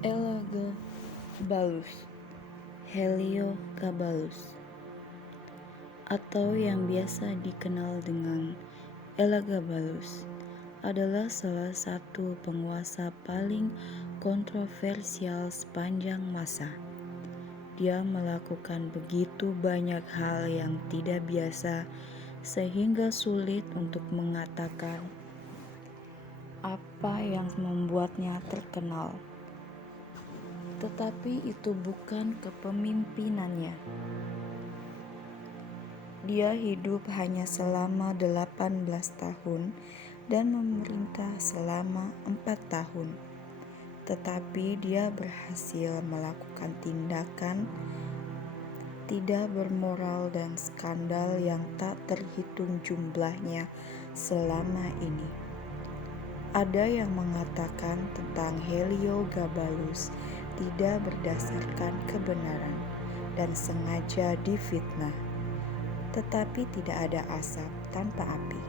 Elagabalus, Heliogabalus, atau yang biasa dikenal dengan Elagabalus, adalah salah satu penguasa paling kontroversial sepanjang masa. Dia melakukan begitu banyak hal yang tidak biasa sehingga sulit untuk mengatakan apa yang membuatnya terkenal. Tetapi itu bukan kepemimpinannya. Dia hidup hanya selama 18 tahun dan memerintah selama 4 tahun. Tetapi dia berhasil melakukan tindakan tidak bermoral dan skandal yang tak terhitung jumlahnya selama ini. Ada yang mengatakan tentang Heliogabalus tidak berdasarkan kebenaran dan sengaja difitnah. Tetapi tidak ada asap tanpa api.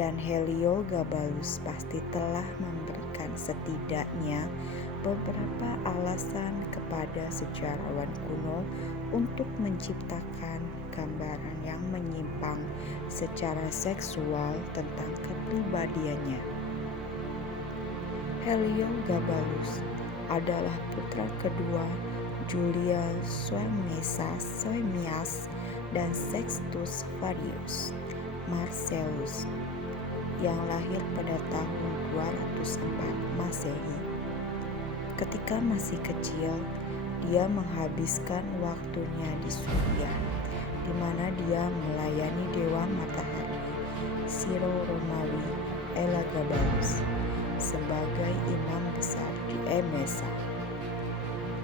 Dan Heliogabalus pasti telah memberikan setidaknya beberapa alasan kepada sejarawan kuno untuk menciptakan gambaran yang menyimpang secara seksual tentang kepribadiannya. Heliogabalus adalah putra kedua Julius Soemias dan Sextus Fadius Marcellus yang lahir pada tahun 204 Masehi. Ketika masih kecil, dia menghabiskan waktunya di Suria, di mana dia melayani dewa matahari Siro Romawi Elagabalus sebagai imam besar di Emesa.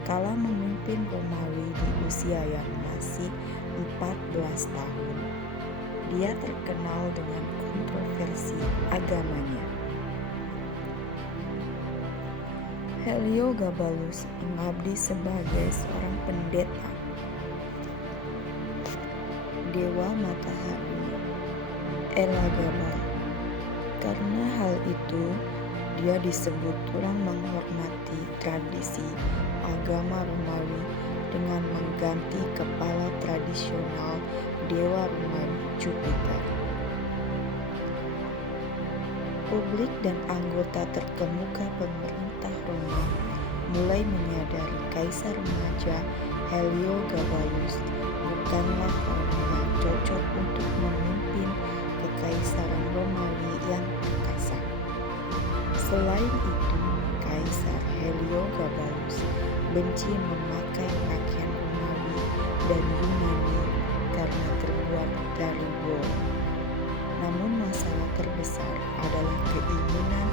Kala memimpin Romawi di usia yang masih 14 tahun, dia terkenal dengan kontroversi agamanya. Heliogabalus mengabdi sebagai seorang pendeta dewa matahari Elagabal. Karena hal itu, dia disebut kurang menghormati tradisi agama Romawi dengan mengganti kepala tradisional dewa Romawi Jupiter. Publik dan anggota terkemuka pemerintah Roma mulai menyadari kaisar remaja Heliogabalus bukanlah orang yang cocok untuk memimpin kekaisaran Romawi yang perkasa. Selain itu, Kaisar Heliogabalus benci memakai pakaian Romawi dan Yunani karena terbuat dari wol. Namun masalah terbesar adalah keinginan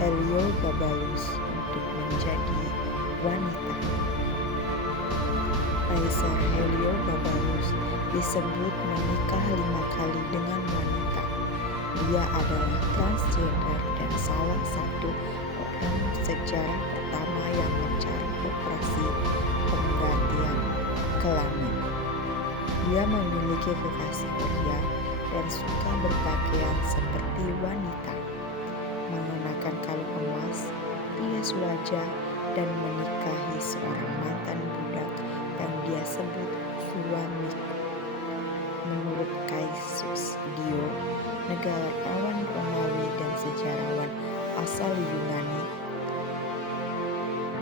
Heliogabalus untuk menjadi wanita. Kaisar Heliogabalus disebut menikah 5 kali dengan wanita. Dia adalah transgender dan salah satu orang sejarah pertama yang mencari operasi penggantian kelamin. Dia memiliki kekasih pria dan suka berpakaian seperti wanita, mengenakan kalung emas, rias wajah, dan menikahi seorang mantan budak yang dia sebut suamiku. Menurut Caesius Dio, negarawan Romawi dan sejarawan asal Yunani,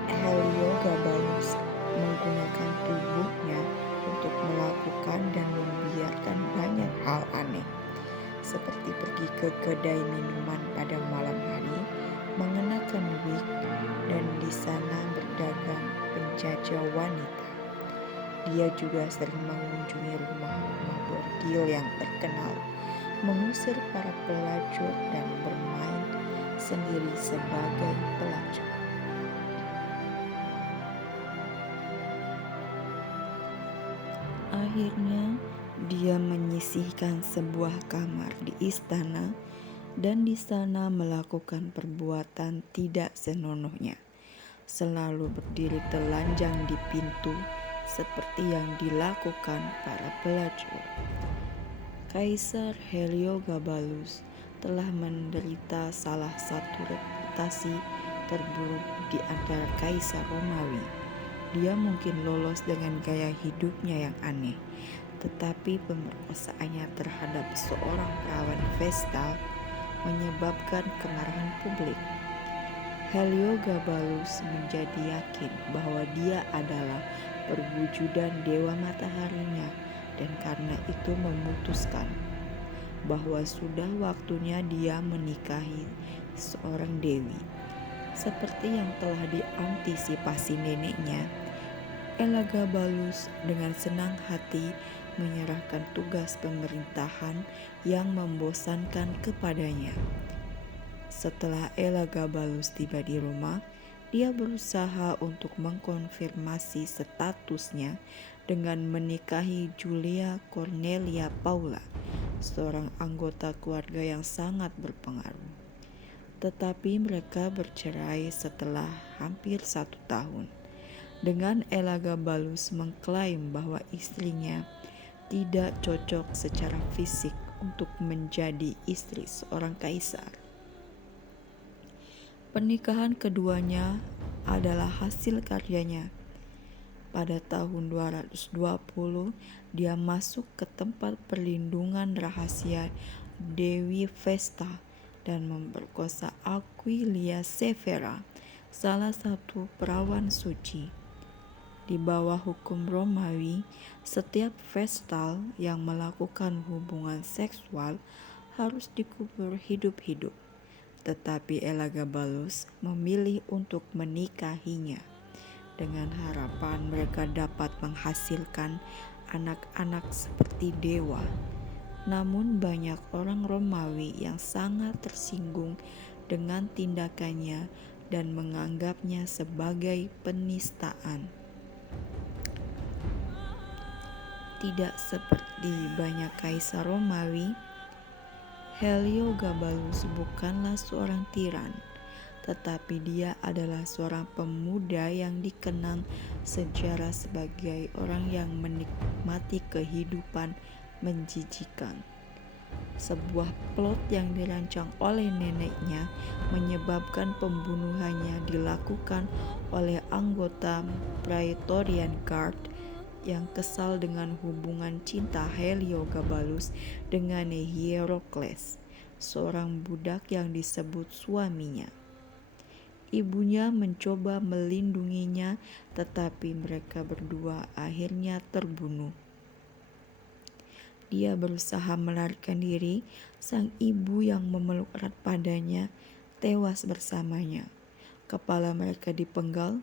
Heliogabalus menggunakan tubuhnya untuk melakukan dan membiarkan banyak hal aneh, seperti pergi ke kedai minuman pada malam hari, mengenakan wig, dan di sana berdagang penjajah wanita. Dia juga sering mengunjungi rumah-rumah bordil yang terkenal, mengusir para pelacur dan bermain sendiri sebagai pelacur. Akhirnya, dia menyisihkan sebuah kamar di istana dan di sana melakukan perbuatan tidak senonohnya, selalu berdiri telanjang di pintu seperti yang dilakukan para pelacur. Kaisar Heliogabalus telah menderita salah satu reputasi terburuk di antara kaisar Romawi. Dia mungkin lolos dengan gaya hidupnya yang aneh, tetapi pemerkosaannya terhadap seorang perawan Vestal menyebabkan kemarahan publik. Heliogabalus menjadi yakin bahwa dia adalah perwujudan dewa mataharinya, dan karena itu memutuskan bahwa sudah waktunya dia menikahi seorang dewi. Seperti yang telah diantisipasi neneknya, Elagabalus dengan senang hati menyerahkan tugas pemerintahan yang membosankan kepadanya. Setelah Elagabalus tiba di Roma, dia berusaha untuk mengkonfirmasi statusnya dengan menikahi Julia Cornelia Paula, seorang anggota keluarga yang sangat berpengaruh. Tetapi mereka bercerai setelah hampir 1 tahun. Dengan Elagabalus mengklaim bahwa istrinya tidak cocok secara fisik untuk menjadi istri seorang kaisar. Pernikahan keduanya adalah hasil karyanya. Pada tahun 220, dia masuk ke tempat perlindungan rahasia Dewi Vesta dan memperkosa Aquilia Severa, salah satu perawan suci. Di bawah hukum Romawi, setiap Vestal yang melakukan hubungan seksual harus dikubur hidup-hidup. Tetapi Elagabalus memilih untuk menikahinya dengan harapan mereka dapat menghasilkan anak-anak seperti dewa. Namun banyak orang Romawi yang sangat tersinggung dengan tindakannya dan menganggapnya sebagai penistaan. Tidak seperti banyak kaisar Romawi, Heliogabalus bukanlah seorang tiran, tetapi dia adalah seorang pemuda yang dikenang sejarah sebagai orang yang menikmati kehidupan menjijikan. Sebuah plot yang dirancang oleh neneknya menyebabkan pembunuhannya dilakukan oleh anggota Praetorian Guard yang kesal dengan hubungan cinta Heliogabalus dengan Hierokles, seorang budak yang disebut suaminya. Ibunya mencoba melindunginya, tetapi mereka berdua akhirnya terbunuh. Dia berusaha melarikan diri, sang ibu yang memeluk erat padanya tewas bersamanya. Kepala mereka dipenggal,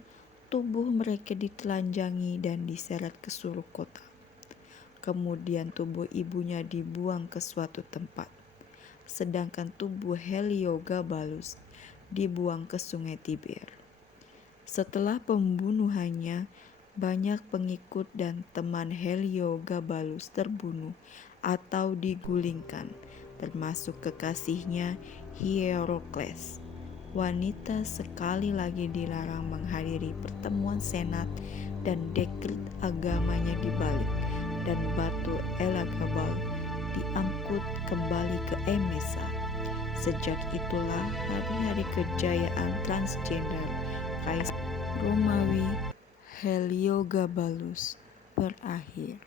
tubuh mereka ditelanjangi dan diseret ke seluruh kota. Kemudian tubuh ibunya dibuang ke suatu tempat, sedangkan tubuh Heliogabalus dibuang ke sungai Tiber. Setelah pembunuhannya, banyak pengikut dan teman Heliogabalus terbunuh atau digulingkan, termasuk kekasihnya Hierokles. Wanita sekali lagi dilarang menghadiri pertemuan senat dan dekret agamanya dibalik, dan batu Elagabal diangkut kembali ke Emesa. Sejak itulah hari-hari kejayaan transgender Kaisar Romawi Heliogabalus berakhir.